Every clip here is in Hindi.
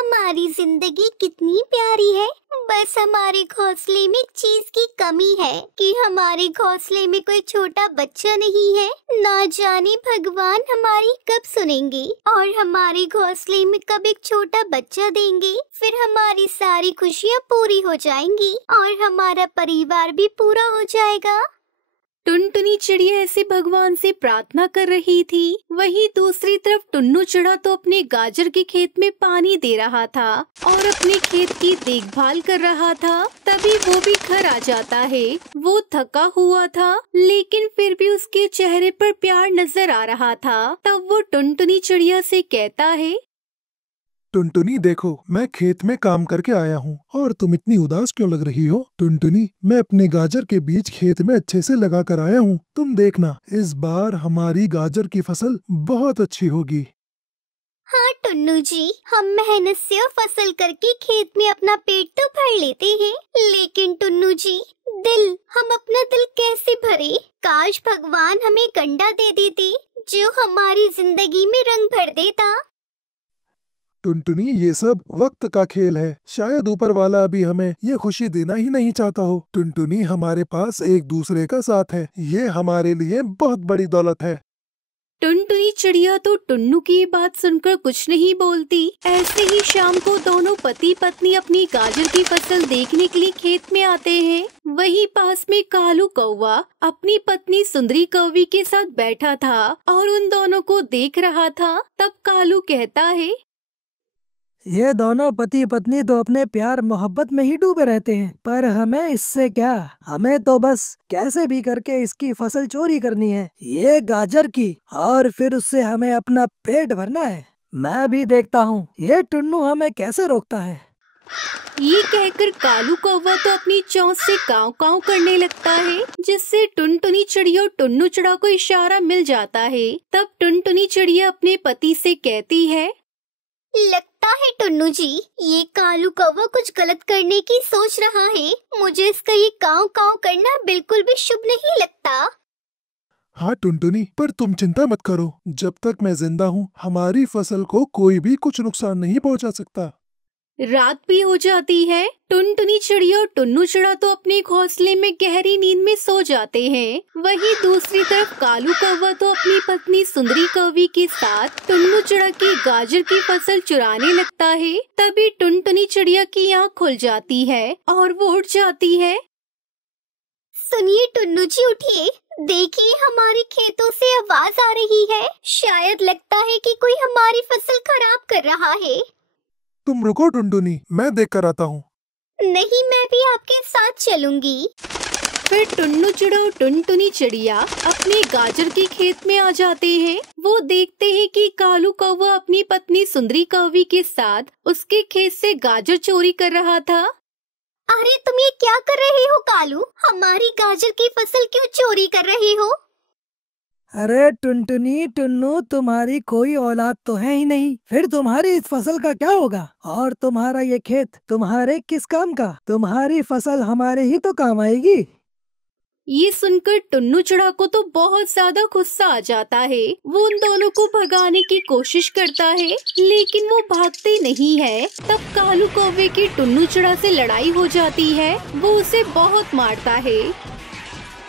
हमारी जिंदगी कितनी प्यारी है। बस हमारे घोंसले में एक चीज की कमी है कि हमारे घोंसले में कोई छोटा बच्चा नहीं है। ना जाने भगवान हमारी कब सुनेंगे और हमारे घोंसले में कब एक छोटा बच्चा देंगे। फिर हमारी सारी खुशियाँ पूरी हो जाएंगी और हमारा परिवार भी पूरा हो जाएगा। टुनटुनी चिड़िया ऐसे भगवान से प्रार्थना कर रही थी। वहीं दूसरी तरफ टुन्नू चिड़ा तो अपने गाजर के खेत में पानी दे रहा था और अपने खेत की देखभाल कर रहा था। तभी वो भी घर आ जाता है। वो थका हुआ था लेकिन फिर भी उसके चेहरे पर प्यार नजर आ रहा था। तब वो टुनटुनी चिड़िया से कहता है, टुनटुनी देखो, मैं खेत में काम करके आया हूँ और तुम इतनी उदास क्यों लग रही हो? टुनटुनी, मैं अपने गाजर के बीज खेत में अच्छे से लगा कर आया हूँ। तुम देखना, इस बार हमारी गाजर की फसल बहुत अच्छी होगी। हाँ टुन्नू जी, हम मेहनत से और फसल करके खेत में अपना पेट तो भर लेते हैं, लेकिन टुन्नू जी हम अपना दिल कैसे भरे? काश भगवान हमें गंडा दे देते जो हमारी जिंदगी में रंग भर देता। टुनटुनी, ये सब वक्त का खेल है। शायद ऊपर वाला अभी हमें ये खुशी देना ही नहीं चाहता हो। टुनटुनी, हमारे पास एक दूसरे का साथ है, ये हमारे लिए बहुत बड़ी दौलत है। टुनटुनी चिड़िया तो टुन्नू की बात सुनकर कुछ नहीं बोलती। ऐसे ही शाम को दोनों पति पत्नी अपनी गाजर की फसल देखने के लिए खेत में आते हैं। वहीं पास में कालू कौवा अपनी पत्नी सुंदरी कौवी के साथ बैठा था और उन दोनों को देख रहा था। तब कालू कहता है, ये दोनों पति पत्नी तो अपने प्यार मोहब्बत में ही डूबे रहते हैं, पर हमें इससे क्या? हमें तो बस कैसे भी करके इसकी फसल चोरी करनी है, ये गाजर की, और फिर उससे हमें अपना पेट भरना है। मैं भी देखता हूँ ये टुन्नू हमें कैसे रोकता है। ये कहकर कालू कौवा तो अपनी चोंच से काव काव करने लगता है, जिससे टुनटुनी चिड़िया और टुन्नू चिड़ा को इशारा मिल जाता है। तब टुनटुनी चिड़िया अपने पति से कहती है, लगता है टुन्नू जी, ये कालू कौवा कुछ गलत करने की सोच रहा है। मुझे इसका ये काव काव करना बिल्कुल भी शुभ नहीं लगता। हाँ टुनटुनी, पर तुम चिंता मत करो, जब तक मैं जिंदा हूँ हमारी फसल को कोई भी कुछ नुकसान नहीं पहुँचा सकता। रात भी हो जाती है। टुनटुनी चिड़िया और टुन्नू चिड़ा तो अपने घोंसले में गहरी नींद में सो जाते हैं। वहीं दूसरी तरफ कालू कौवा तो अपनी पत्नी सुंदरी कौवी के साथ टुन्नू चिड़ा की गाजर की फसल चुराने लगता है। तभी टुनटुनी चिड़िया की आँख खुल जाती है और वो उठ जाती है। सुनिए टुन्नू जी, उठिए, देखिए हमारे खेतों से आवाज आ रही है। शायद लगता है कि कोई हमारी फसल खराब कर रहा है। तुम रुको टुनटुनी, मैं देख कर आता हूँ। नहीं, मैं भी आपके साथ चलूंगी। फिर टुन्नू चिड़ा और टुनटुनी चिड़िया अपने गाजर के खेत में आ जाते हैं। वो देखते हैं कि कालू कौवा अपनी पत्नी सुंदरी कौवी के साथ उसके खेत से गाजर चोरी कर रहा था। अरे तुम ये क्या कर रहे हो कालू? हमारी गाजर की फसल क्यों चोरी कर रहे हो? अरे टुनटुनी, टुन्नू, तुम्हारी कोई औलाद तो है ही नहीं, फिर तुम्हारी इस फसल का क्या होगा? और तुम्हारा ये खेत तुम्हारे किस काम का? तुम्हारी फसल हमारे ही तो काम आएगी। ये सुनकर टुन्नू चिड़ा को तो बहुत ज्यादा गुस्सा आ जाता है। वो उन दोनों को भगाने की कोशिश करता है लेकिन वो भागते नहीं है। तब कालू कौवे की टुन्नू चिड़ा से लड़ाई हो जाती है। वो उसे बहुत मारता है।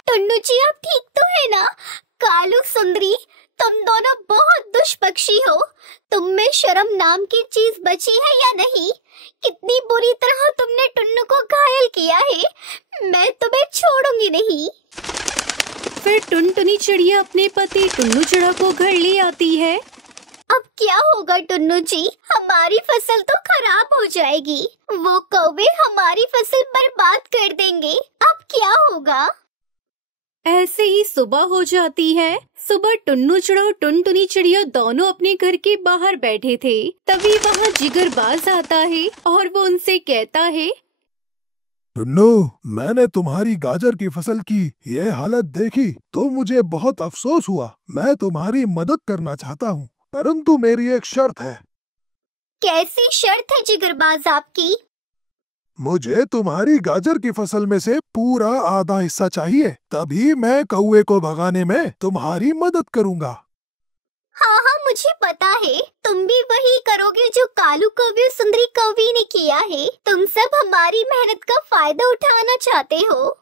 टुन्नू जी, आप ठीक तो है ना? कालू सुंदरी, तुम दोनों बहुत दुष्पक्षी हो। तुम में शर्म नाम की चीज बची है या नहीं? कितनी बुरी तरह तुमने टुन्नू को घायल किया है। मैं तुम्हें छोड़ूंगी नहीं। फिर टुनटुनी चिड़िया अपने पति टुन्नू चिड़ा को घर ले आती है। अब क्या होगा टुन्नू जी? हमारी फसल तो खराब हो जाएगी। वो कौवे हमारी फसल बर्बाद कर देंगे। अब क्या होगा? ऐसे ही सुबह हो जाती है। सुबह टुन्नू चिड़ा और टुनटुनी चिड़िया दोनों अपने घर के बाहर बैठे थे। तभी वहाँ जिगरबाज आता है और वो उनसे कहता है, टुन्नू, मैंने तुम्हारी गाजर की फसल की ये हालत देखी तो मुझे बहुत अफसोस हुआ। मैं तुम्हारी मदद करना चाहता हूँ, परंतु मेरी एक शर्त है। कैसी शर्त है जिगरबाज आपकी? मुझे तुम्हारी गाजर की फसल में से पूरा आधा हिस्सा चाहिए, तभी मैं कौवे को भगाने में तुम्हारी मदद करूंगा। हाँ हाँ, मुझे पता है तुम भी वही करोगे जो कालू कौवे और सुंदरी कौवी ने किया है। तुम सब हमारी मेहनत का फायदा उठाना चाहते हो।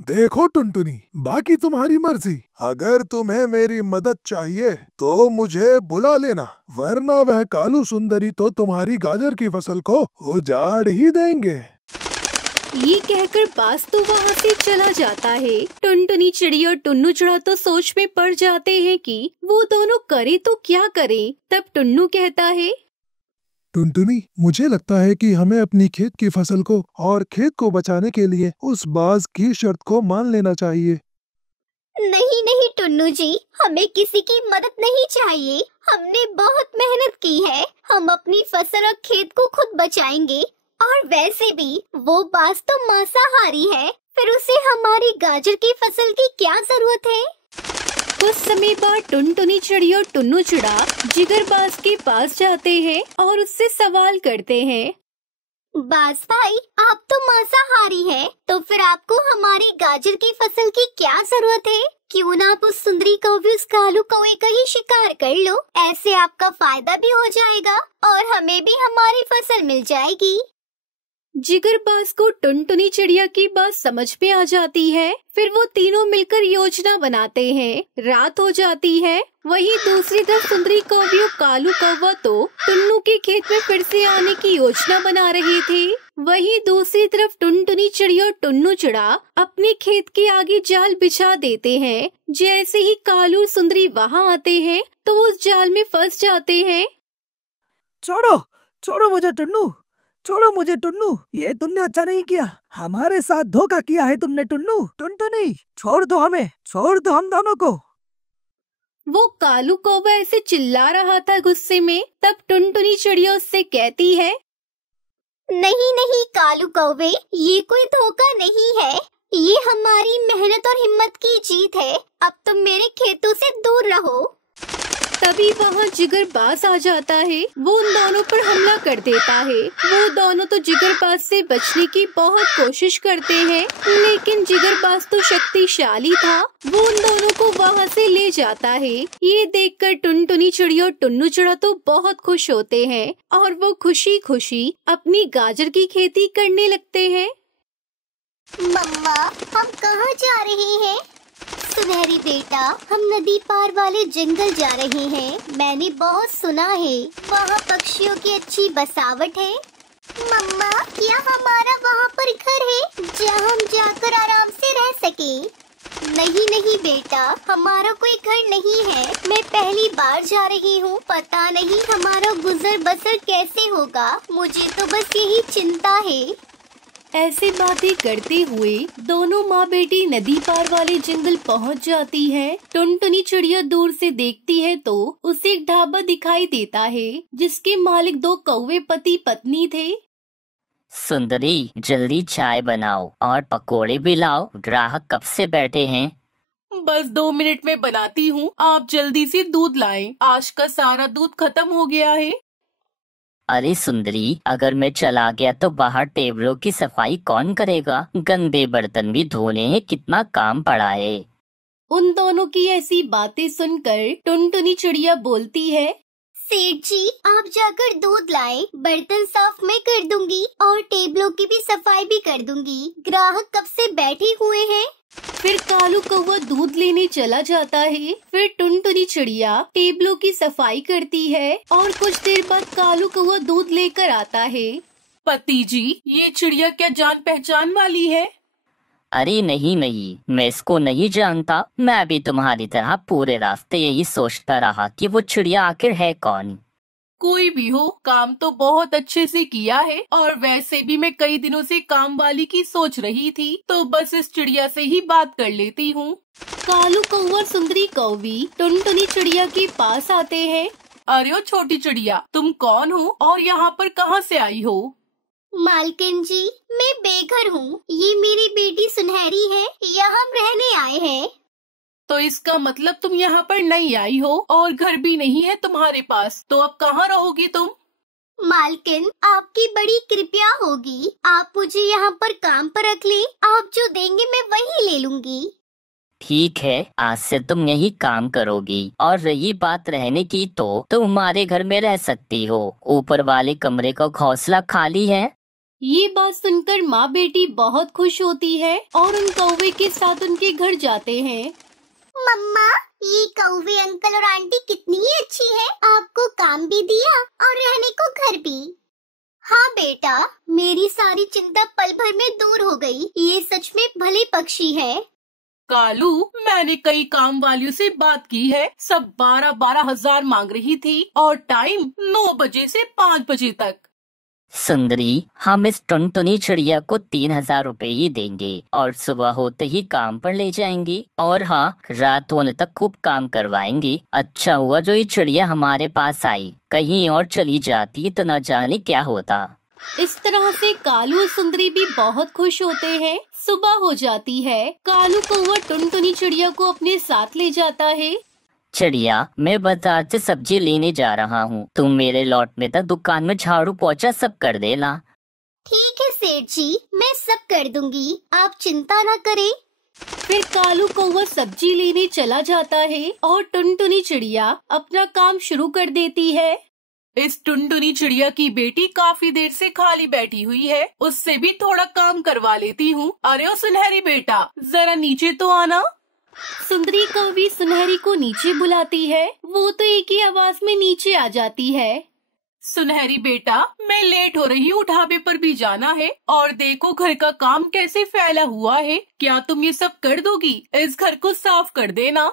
देखो टुनटुनी, बाकी तुम्हारी मर्जी। अगर तुम्हें मेरी मदद चाहिए तो मुझे बुला लेना, वरना वह कालू सुंदरी तो तुम्हारी गाजर की फसल को उजाड़ ही देंगे। ये कहकर बाज तो वहाँ से चला जाता है। टुनटुनी चिड़िया और टुन्नू चिड़ा तो सोच में पड़ जाते हैं कि वो दोनों करे तो क्या करे। तब टुन्नू कहता है, टुनटुनी, मुझे लगता है कि हमें अपनी खेत की फसल को और खेत को बचाने के लिए उस बाज की शर्त को मान लेना चाहिए। नहीं नहीं टुन्नू जी, हमें किसी की मदद नहीं चाहिए। हमने बहुत मेहनत की है। हम अपनी फसल और खेत को खुद बचाएंगे। और वैसे भी वो बाज तो मांसाहारी है, फिर उसे हमारी गाजर की फसल की क्या जरूरत है। कुछ समय बाद टुनटुनी चिड़िया और टुन्नू चिड़ा जिगर बाज के पास जाते हैं और उससे सवाल करते हैं, बाज भाई, आप तो मांसाहारी हैं, तो फिर आपको हमारी गाजर की फसल की क्या जरूरत है। क्यों ना आप उस सुंदरी कौवे, उस कालू कौवे का ही शिकार कर लो। ऐसे आपका फायदा भी हो जाएगा और हमें भी हमारी फसल मिल जाएगी। जिगर बाज को टुनटुनी चिड़िया की बात समझ में आ जाती है। फिर वो तीनों मिलकर योजना बनाते हैं। रात हो जाती है। वहीं दूसरी तरफ सुंदरी कौवी और कालू कौवा तो टुन्नू के खेत में फिर से आने की योजना बना रहे थे। वहीं दूसरी तरफ टुनटुनी चिड़िया और टुन्नू चिड़ा अपने खेत के आगे जाल बिछा देते हैं। जैसे ही कालू और सुंदरी वहाँ आते हैं तो वो उस जाल में फंस जाते हैं। छोड़ो छोड़ो मुझे टुन्नू, छोड़ो मुझे टुन्नू, ये तुमने अच्छा नहीं किया। हमारे साथ धोखा किया है तुमने टुन्नू। टुनटुनी, छोड़ दो हमें, छोड़ दो हम दोनों को। वो कालू कौवा ऐसे चिल्ला रहा था गुस्से में। तब टुनटुनी चिड़िया उससे कहती है, नहीं नहीं कालू कौवे, ये कोई धोखा नहीं है। ये हमारी मेहनत और हिम्मत की जीत है। अब तुम मेरे खेतों से दूर रहो। तभी वहाँ जिगर बाज आ जाता है। वो उन दोनों पर हमला कर देता है। वो दोनों तो जिगर बाज से बचने की बहुत कोशिश करते हैं, लेकिन जिगर बाज तो शक्तिशाली था। वो उन दोनों को वहाँ से ले जाता है। ये देखकर टुनटुनी चिड़िया और टुन्नू चिड़ा तो बहुत खुश होते हैं और वो खुशी खुशी अपनी गाजर की खेती करने लगते हैं। मम्मा, हम कहाँ जा रहे हैं। सुनहरी बेटा, हम नदी पार वाले जंगल जा रहे हैं। मैंने बहुत सुना है वहाँ पक्षियों की अच्छी बसावट है। मम्मा, क्या हमारा वहाँ पर घर है जहाँ हम जाकर आराम से रह सके। नहीं नहीं बेटा, हमारा कोई घर नहीं है। मैं पहली बार जा रही हूँ, पता नहीं हमारा गुजर बसर कैसे होगा। मुझे तो बस यही चिंता है। ऐसी बातें करते हुए दोनों माँ बेटी नदी पार वाले जंगल पहुँच जाती है। टुनटुनी चिड़िया दूर से देखती है तो उसे एक ढाबा दिखाई देता है जिसके मालिक दो कौवे पति पत्नी थे। सुंदरी, जल्दी चाय बनाओ और पकोड़े भी लाओ, ग्राहक कब से बैठे हैं। बस 2 मिनट में बनाती हूँ, आप जल्दी से दूध लाएं। आज का सारा दूध खत्म हो गया है। अरे सुंदरी, अगर मैं चला गया तो बाहर टेबलों की सफाई कौन करेगा। गंदे बर्तन भी धोने हैं, कितना काम पड़ा है। उन दोनों की ऐसी बातें सुनकर टुनटुनी चिड़िया बोलती है, सेठ जी, आप जाकर दूध लाएं। बर्तन साफ मैं कर दूंगी और टेबलों की भी सफाई भी कर दूंगी। ग्राहक कब से बैठे हुए हैं। फिर कालू कौवा दूध लेने चला जाता है। फिर टुनटुनी चिड़िया टेबलों की सफाई करती है और कुछ देर बाद कालू कौवा दूध लेकर आता है। पति जी, ये चिड़िया क्या जान पहचान वाली है। अरे नहीं नहीं, मैं इसको नहीं जानता। मैं भी तुम्हारी तरह पूरे रास्ते यही सोचता रहा कि वो चिड़िया आखिर है कौन। कोई भी हो, काम तो बहुत अच्छे से किया है। और वैसे भी मैं कई दिनों से काम वाली की सोच रही थी, तो बस इस चिड़िया से ही बात कर लेती हूँ। कालू कौवा सुंदरी कौवी टुनटुनी चिड़िया के पास आते हैं। अरे ओ छोटी चिड़िया, तुम कौन हो और यहाँ पर कहाँ से आई हो। मालकिन जी, मैं बेघर हूँ। ये मेरी बेटी सुनहरी है, यहाँ हम रहने आए हैं। तो इसका मतलब तुम यहाँ पर नहीं आई हो और घर भी नहीं है तुम्हारे पास। तो अब कहाँ रहोगी तुम। मालकिन, आपकी बड़ी कृपया होगी। आप मुझे यहाँ पर काम पर रख ले। आप जो देंगे मैं वही ले लूंगी। ठीक है, आज से तुम यही काम करोगी। और रही बात रहने की, तो तुम हमारे घर में रह सकती हो। ऊपर वाले कमरे का घोंसला खाली है। ये बात सुनकर माँ बेटी बहुत खुश होती है और उन कौवे के साथ उनके घर जाते हैं। मम्मा, ये कौवे अंकल और आंटी कितनी अच्छी है, आपको काम भी दिया और रहने को घर भी। हाँ बेटा, मेरी सारी चिंता पल भर में दूर हो गई। ये सच में भले पक्षी है। कालू, मैंने कई काम वालियों से बात की है, सब 12-12 हजार मांग रही थी और टाइम 9 बजे से 5 बजे तक। सुंदरी, हम इस टुनटुनी चिड़िया को 3,000 रुपए ही देंगे और सुबह होते ही काम पर ले जाएंगी। और हाँ, रात होने तक खूब काम करवाएंगी। अच्छा हुआ जो ये चिड़िया हमारे पास आई, कहीं और चली जाती तो न जाने क्या होता। इस तरह से कालू और सुंदरी भी बहुत खुश होते हैं। सुबह हो जाती है। कालू कौवा टुनटुनी चिड़िया को अपने साथ ले जाता है। चिड़िया, मैं बाजार से सब्जी लेने जा रहा हूँ, तुम मेरे लौटने तक दुकान में झाड़ू पोछा सब कर देना। ठीक है सेठ जी, मैं सब कर दूंगी, आप चिंता न करें। फिर कालू कौवा सब्जी लेने चला जाता है और टुनटुनी चिड़िया अपना काम शुरू कर देती है। इस टुनटुनी चिड़िया की बेटी काफी देर से खाली बैठी हुई है, उससे भी थोड़ा काम करवा लेती हूँ। अरे ओ सुनहरी बेटा, जरा नीचे तो आना। सुंदरी कौवी सुनहरी को नीचे बुलाती है। वो तो एक ही आवाज में नीचे आ जाती है। सुनहरी बेटा, मैं लेट हो रही हूँ, ढाबे पर भी जाना है और देखो घर का काम कैसे फैला हुआ है। क्या तुम ये सब कर दोगी? इस घर को साफ कर देना।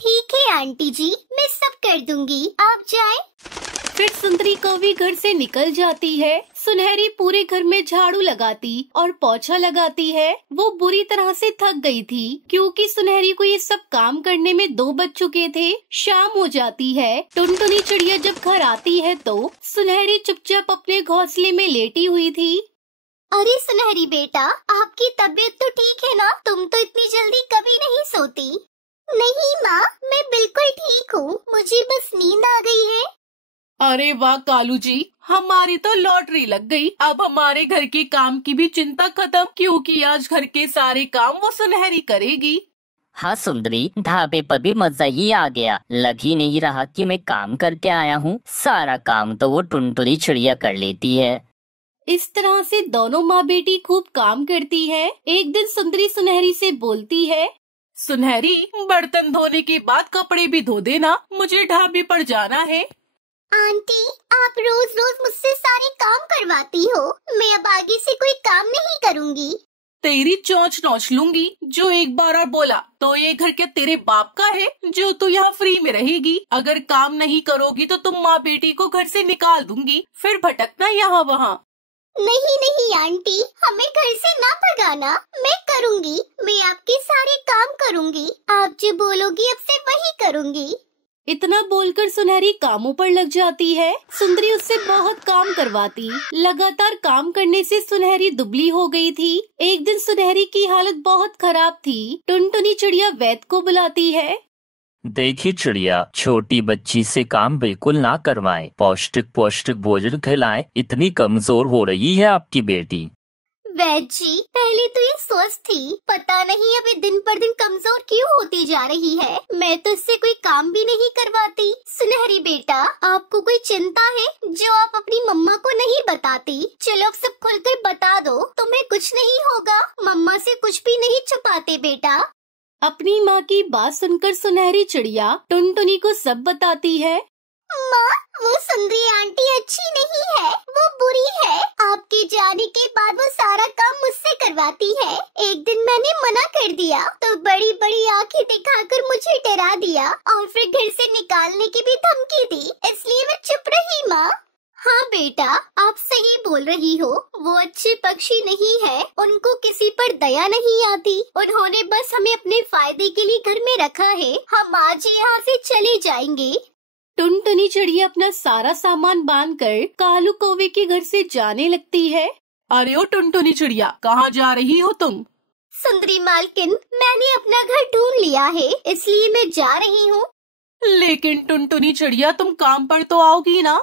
ठीक है आंटी जी, मैं सब कर दूंगी, आप जाएं। फिर सुंदरी कौवी घर से निकल जाती है। सुनहरी पूरे घर में झाड़ू लगाती और पोछा लगाती है। वो बुरी तरह से थक गई थी क्योंकि सुनहरी को ये सब काम करने में 2 बज चुके थे। शाम हो जाती है। टुनटुनी चिड़िया जब घर आती है तो सुनहरी चुपचाप अपने घोंसले में लेटी हुई थी। अरे सुनहरी बेटा, आपकी तबीयत तो ठीक है ना? तुम तो इतनी जल्दी कभी नहीं सोती। नहीं माँ, मैं बिल्कुल ठीक हूँ, मुझे बस नींद आ गई है। अरे वाह कालू जी, हमारी तो लॉटरी लग गई। अब हमारे घर के काम की भी चिंता खत्म, क्योंकि आज घर के सारे काम वो सुनहरी करेगी। हाँ सुंदरी, ढाबे पर भी मजा ही आ गया। लग ही नहीं रहा कि मैं काम करके आया हूँ। सारा काम तो वो टुनटुनी चिड़िया कर लेती है। इस तरह से दोनों माँ बेटी खूब काम करती है। एक दिन सुंदरी सुनहरी से बोलती है, सुनहरी, बर्तन धोने के बाद कपड़े भी धो देना, मुझे ढाबे पर जाना है। आंटी, आप रोज रोज मुझसे सारे काम करवाती हो, मैं अब आगे से कोई काम नहीं करूँगी। तेरी चोंच नोच लूंगी। जो एक बार और बोला तो ये घर क्या तेरे बाप का है जो तू यहाँ फ्री में रहेगी? अगर काम नहीं करोगी तो तुम माँ बेटी को घर से निकाल दूंगी, फिर भटकना यहाँ वहाँ। नहीं नहीं आंटी, हमें घर से ना भगाना, मैं करूँगी, मैं आपके सारे काम करूँगी, आप जो बोलोगी अब से वही करूँगी। इतना बोलकर सुनहरी कामों पर लग जाती है। सुंदरी उससे बहुत काम करवाती। लगातार काम करने से सुनहरी दुबली हो गई थी। एक दिन सुनहरी की हालत बहुत खराब थी। टुनटुनी चिड़िया वैद्य को बुलाती है। देखिए चिड़िया, छोटी बच्ची से काम बिल्कुल ना करवाएं, पौष्टिक पौष्टिक भोजन खिलाएं। इतनी कमजोर हो रही है आपकी बेटी। वैद्य जी, पहले तो ये स्वस्थ थी, पता नहीं अभी दिन पर दिन कमजोर क्यों होती जा रही है। मैं तो इससे कोई काम भी नहीं करवाती। सुनहरी बेटा, आपको कोई चिंता है जो आप अपनी मम्मा को नहीं बताती? चलो अब सब खुलकर बता दो, तुम्हें कुछ नहीं होगा, मम्मा से कुछ भी नहीं छुपाते बेटा। अपनी माँ की बात सुनकर सुनहरी चिड़िया टुनटुनी को सब बताती है। माँ, वो सुंदरी आंटी अच्छी नहीं है, वो बुरी है। आपके जाने के बाद वो सारा काम मुझसे करवाती है। एक दिन मैंने मना कर दिया तो बड़ी बड़ी आंखें दिखाकर मुझे डरा दिया और फिर घर से निकालने की भी धमकी दी, इसलिए मैं चुप रही माँ। हाँ बेटा, आप सही बोल रही हो, वो अच्छे पक्षी नहीं है, उनको किसी पर दया नहीं आती। उन्होंने बस हमें अपने फायदे के लिए घर में रखा है। हम आज यहाँ से चले जाएंगे। टुनटुनी चिड़िया अपना सारा सामान बांधकर कालू कौवे के घर से जाने लगती है। अरे ओ टुनटुनी चिड़िया, कहाँ जा रही हो तुम? सुंदरी मालकिन, मैंने अपना घर ढूंढ लिया है, इसलिए मैं जा रही हूँ। लेकिन टुनटुनी चिड़िया, तुम काम पर तो आओगी ना?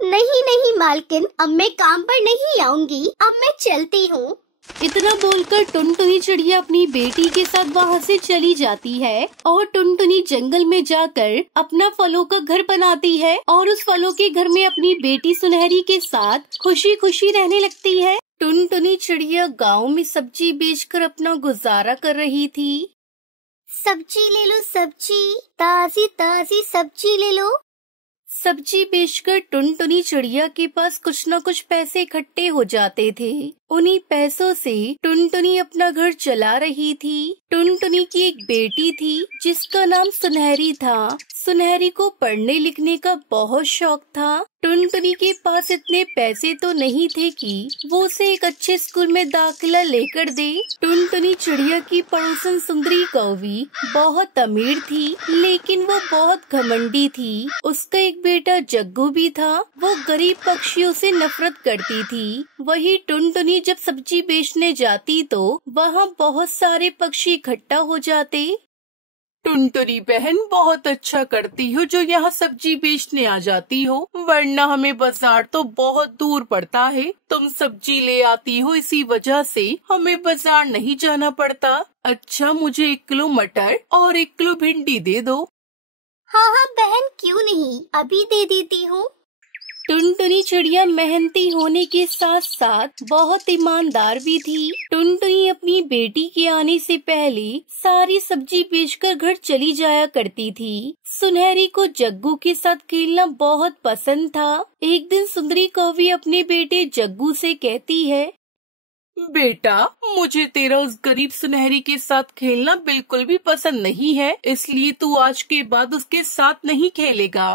नहीं नहीं मालकिन, अब मैं काम पर नहीं आऊंगी, अब मैं चलती हूँ। इतना बोलकर टुनटुनी चिड़िया अपनी बेटी के साथ वहाँ से चली जाती है और टुनटुनी जंगल में जाकर अपना फलों का घर बनाती है और उस फलों के घर में अपनी बेटी सुनहरी के साथ खुशी खुशी रहने लगती है। टुनटुनी चिड़िया गांव में सब्जी बेचकर अपना गुजारा कर रही थी। सब्जी ले लो सब्जी, ताजी ताजी सब्जी ले लो। सब्जी बेचकर टुनटुनी चिड़िया के पास कुछ न कुछ पैसे इकट्ठे हो जाते थे। उन्हीं पैसों से टुनटुनी अपना घर चला रही थी। टुनटुनी की एक बेटी थी जिसका नाम सुनहरी था। सुनहरी को पढ़ने लिखने का बहुत शौक था। टुनटुनी के पास इतने पैसे तो नहीं थे कि वो उसे एक अच्छे स्कूल में दाखिला लेकर दे। टुनटुनी चिड़िया की पड़ोसन सुंदरी कौवी बहुत अमीर थी, लेकिन वो बहुत घमंडी थी। उसका एक बेटा जग्गू भी था। वो गरीब पक्षियों से नफरत करती थी। वही टुनटुनी जब सब्जी बेचने जाती तो वहाँ बहुत सारे पक्षी इकट्ठा हो जाते। टुनटुनी बहन बहुत अच्छा करती हो जो यहाँ सब्जी बेचने आ जाती हो, वरना हमें बाजार तो बहुत दूर पड़ता है। तुम सब्जी ले आती हो, इसी वजह से हमें बाजार नहीं जाना पड़ता। अच्छा, मुझे 1 किलो मटर और 1 किलो भिंडी दे दो। हाँ हाँ बहन, क्यों नहीं, अभी दे देती हूँ। टुनटुनी चिड़िया मेहनती होने के साथ साथ बहुत ईमानदार भी थी। टुनटुनी अपनी बेटी के आने से पहले सारी सब्जी बेचकर घर चली जाया करती थी। सुनहरी को जग्गू के साथ खेलना बहुत पसंद था। एक दिन सुंदरी कौवी अपने बेटे जग्गू से कहती है, बेटा, मुझे तेरा उस गरीब सुनहरी के साथ खेलना बिल्कुल भी पसंद नहीं है, इसलिए तू आज के बाद उसके साथ नहीं खेलेगा।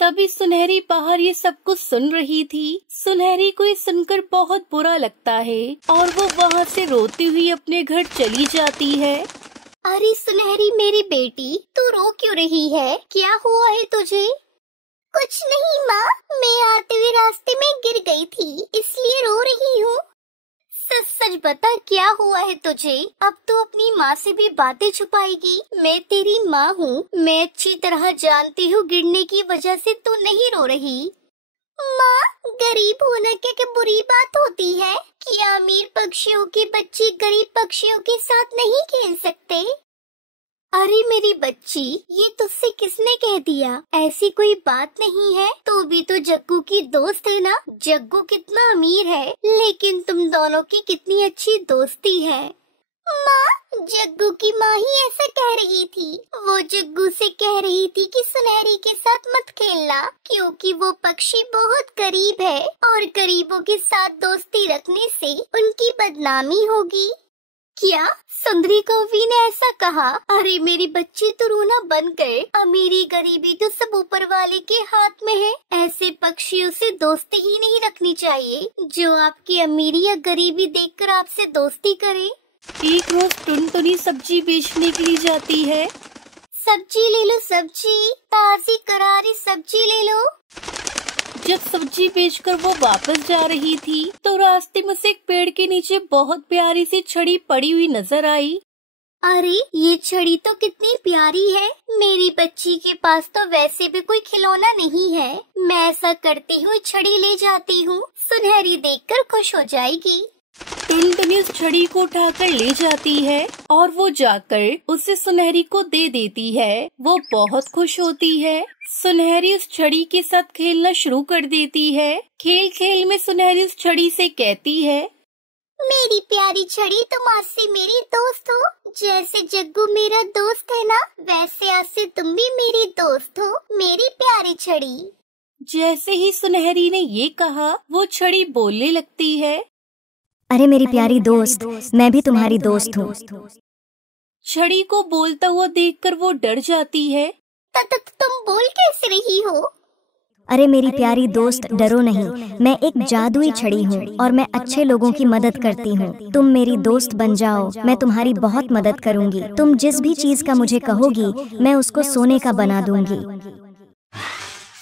तभी सुनहरी बाहर ये सब कुछ सुन रही थी। सुनहरी को ये सुनकर बहुत बुरा लगता है और वो वहाँ से रोती हुई अपने घर चली जाती है। अरे सुनहरी मेरी बेटी, तू रो क्यों रही है? क्या हुआ है तुझे? कुछ नहीं माँ, मैं आते हुए रास्ते में गिर गई थी, इसलिए रो रही हूँ। सच सच बता, क्या हुआ है तुझे? अब तो अपनी माँ से भी बातें छुपाएगी। मैं तेरी माँ हूँ, मैं अच्छी तरह जानती हूँ गिरने की वजह से तू नहीं रो रही। माँ, गरीब होना क्या बुरी बात होती है? क्या अमीर पक्षियों के बच्चे गरीब पक्षियों के साथ नहीं खेल सकते? अरे मेरी बच्ची, ये तुझसे किसने कह दिया? ऐसी कोई बात नहीं है। तू भी तो जग्गू की दोस्त है ना। जग्गू कितना अमीर है, लेकिन तुम दोनों की कितनी अच्छी दोस्ती है। माँ, जग्गू की माँ ही ऐसा कह रही थी। वो जग्गू से कह रही थी कि सुनहरी के साथ मत खेलना, क्योंकि वो पक्षी बहुत गरीब है और गरीबों के साथ दोस्ती रखने से उनकी बदनामी होगी। क्या सुंदरी कौवी ने ऐसा कहा? अरे मेरी बच्ची, तो रोना बंद कर। अमीरी गरीबी तो सब ऊपर वाले के हाथ में है। ऐसे पक्षियों से दोस्ती ही नहीं रखनी चाहिए जो आपकी अमीरी या गरीबी देखकर आपसे दोस्ती करे। एक रोज टुनटुनी सब्जी बेचने के लिए जाती है। सब्जी ले लो सब्जी, ताजी करारी सब्जी ले लो। जब सब्जी बेचकर वो वापस जा रही थी तो रास्ते में से एक पेड़ के नीचे बहुत प्यारी सी छड़ी पड़ी हुई नजर आई। अरे ये छड़ी तो कितनी प्यारी है। मेरी बच्ची के पास तो वैसे भी कोई खिलौना नहीं है। मैं ऐसा करती हूँ, छड़ी ले जाती हूँ, सुनहरी देखकर खुश हो जाएगी। टुनटुनी उस छड़ी को उठाकर ले जाती है और वो जाकर उसे सुनहरी को दे देती है। वो बहुत खुश होती है। सुनहरी उस छड़ी के साथ खेलना शुरू कर देती है। खेल खेल में सुनहरी उस छड़ी से कहती है, मेरी प्यारी छड़ी, तुम आज से मेरी दोस्त हो। जैसे जग्गू मेरा दोस्त है ना, वैसे आज से तुम भी मेरी दोस्त हो, मेरी प्यारी छड़ी। जैसे ही सुनहरी ने ये कहा, वो छड़ी बोलने लगती है, अरे मेरी प्यारी दोस्त, मैं भी तुम्हारी दोस्त हूँ। छड़ी को बोलता हुआ देखकर वो डर जाती है। तुम बोल कैसे रही हो? अरे मेरी प्यारी दोस्त, डरो नहीं, मैं एक जादुई छड़ी हूँ और मैं अच्छे लोगों की मदद करती हूँ। तुम मेरी दोस्त बन जाओ, मैं तुम्हारी बहुत मदद करूँगी। तुम जिस भी चीज का मुझे कहोगी, मैं उसको सोने का बना दूंगी।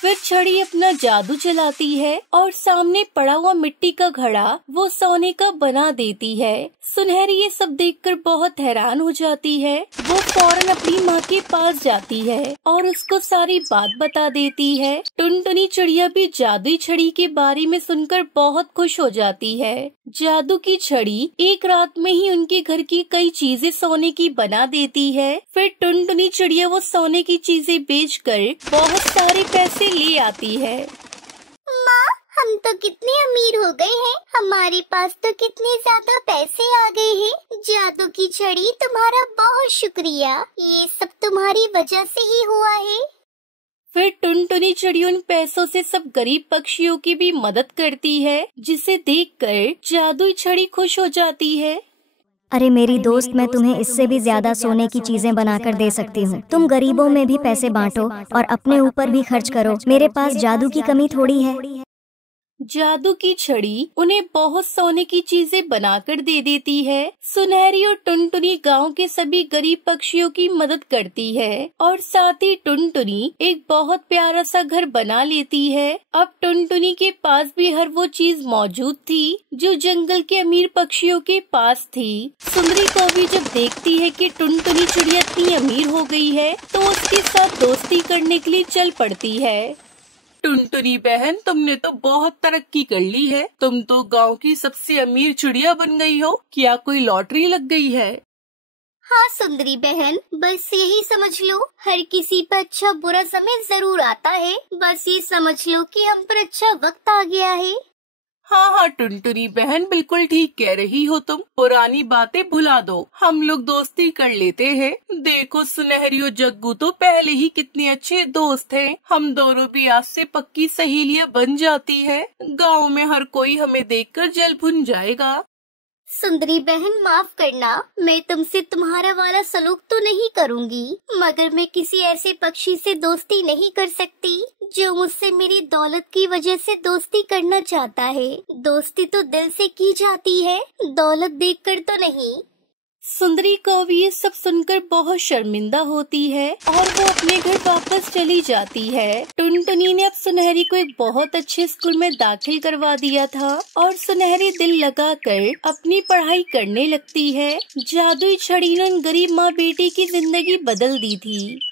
फिर छड़ी अपना जादू चलाती है और सामने पड़ा हुआ मिट्टी का घड़ा वो सोने का बना देती है। सुनहरी ये सब देखकर बहुत हैरान हो जाती है। वो फौरन अपनी माँ के पास जाती है और उसको सारी बात बता देती है। टुनटुनी चिड़िया भी जादुई छड़ी के बारे में सुनकर बहुत खुश हो जाती है। जादू की छड़ी एक रात में ही उनके घर की कई चीजें सोने की बना देती है। फिर टुनटुनी चिड़िया वो सोने की चीजें बेचकर बहुत सारे पैसे ले आती है। माँ, हम तो कितने अमीर हो गए हैं। हमारे पास तो कितने ज्यादा पैसे आ गए हैं। जादू की छड़ी, तुम्हारा बहुत शुक्रिया। ये सब तुम्हारी वजह से ही हुआ है। फिर टुनटुनी चिड़िया उन पैसों से सब गरीब पक्षियों की भी मदद करती है, जिसे देखकर जादुई छड़ी खुश हो जाती है। अरे मेरी दोस्त, मैं तुम्हें इससे भी ज्यादा सोने की चीजें बनाकर दे सकती हूँ। तुम गरीबों में भी पैसे बांटो और अपने ऊपर भी खर्च करो। मेरे पास जादू की कमी थोड़ी है। जादू की छड़ी उन्हें बहुत सोने की चीजें बनाकर दे देती है। सुनहरी और टुनटुनी गांव के सभी गरीब पक्षियों की मदद करती है और साथ ही टुनटुनी एक बहुत प्यारा सा घर बना लेती है। अब टुनटुनी के पास भी हर वो चीज मौजूद थी जो जंगल के अमीर पक्षियों के पास थी। सुंदरी कौवी जब देखती है कि टुनटुनी चिड़िया इतनी अमीर हो गई है तो उसके साथ दोस्ती करने के लिए चल पड़ती है। टुनटुनी बहन, तुमने तो बहुत तरक्की कर ली है। तुम तो गांव की सबसे अमीर चिड़िया बन गई हो। क्या कोई लॉटरी लग गई है? हाँ सुंदरी बहन, बस यही समझ लो, हर किसी पर अच्छा बुरा समय जरूर आता है। बस ये समझ लो कि हम पर अच्छा वक्त आ गया है। हाँ टुनटुनी बहन, बिल्कुल ठीक कह रही हो तुम। पुरानी बातें भुला दो, हम लोग दोस्ती कर लेते हैं। देखो सुनहरी और जग्गू तो पहले ही कितने अच्छे दोस्त हैं। हम दोनों भी आज से पक्की सहेलियां बन जाती है। गांव में हर कोई हमें देखकर जल भुन जाएगा। सुंदरी बहन, माफ करना, मैं तुमसे तुम्हारा वाला सलूक तो नहीं करूंगी, मगर मैं किसी ऐसे पक्षी से दोस्ती नहीं कर सकती जो मुझसे मेरी दौलत की वजह से दोस्ती करना चाहता है। दोस्ती तो दिल से की जाती है, दौलत देखकर तो नहीं। सुंदरी कौवी ये सब सुनकर बहुत शर्मिंदा होती है और वो अपने घर वापस चली जाती है। टुनटुनी ने अब सुनहरी को एक बहुत अच्छे स्कूल में दाखिल करवा दिया था और सुनहरी दिल लगाकर अपनी पढ़ाई करने लगती है। जादुई छड़ी ने उन गरीब माँ बेटी की जिंदगी बदल दी थी।